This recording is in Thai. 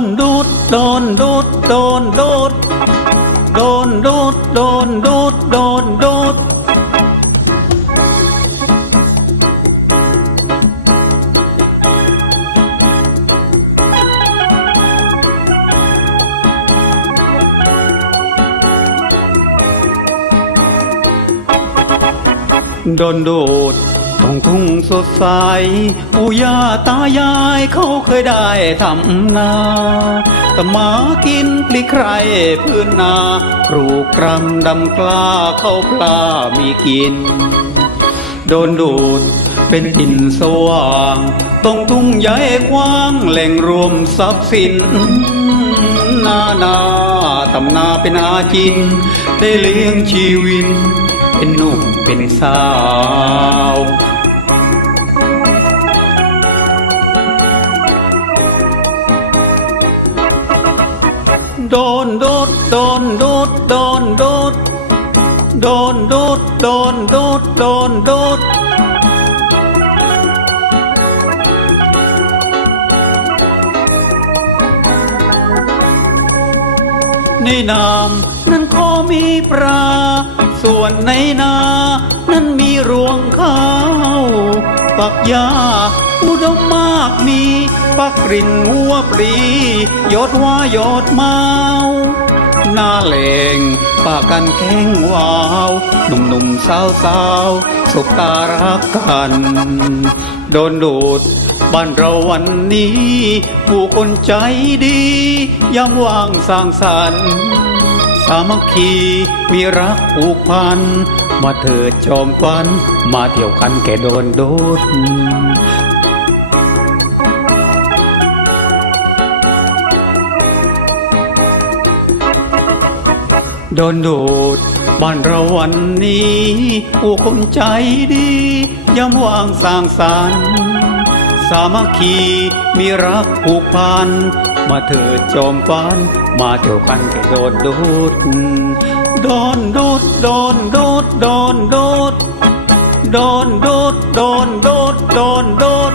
นดูดโดนดูดโดนดูดโต้องทุ่งสดใสปู่ย่าตายายเขาเคยได้ทำนาแต่มากินพลิกไครพื้นนาปลูกกรำดำกล้าเข้าปลามีกิน โดนดูดเป็นดินสว่างตรงทุ่งใหญ่กว้างแหล่งรวมทรัพย์สิน นานาตำนาเป็นอาจิน ได้เลี้ยงชีวิตเป็นหนุ่มเป็นสาว โดนโดดโดนโดดโดนโดดโดนโดดโดนโดดโดนโดดในน้ำนั้นก็มีปลา ส่วนในนา นั้นมีรวงข้าว ปักยา อุดมมากมีปักกลิ่นหัวปลียอดว่ายอดเมาหน้าแหลงปากกันแข้งวาวหนุ่มหนุ่มสาวสาวสบตารักกัน โดนดูดบ้านเราวันนี้ ผู้คนใจดียามว่างสร้างสรรค์สามัคคีมีรักผูกพัน มาเถิดจอมควัน มาเที่ยวกันแก่โดนโดด โดนดูดบ้านเราวันนี้ผู้คนใจดียามว่างสร้างสรรค์สามัคคีมีรักผูกพัน มาเถิดจอมฟัน มาเที่ยวกันแก่โดนโดดโดนโดดโดนโดดโดนโดดโดนโดดโดนโดดโดนโดด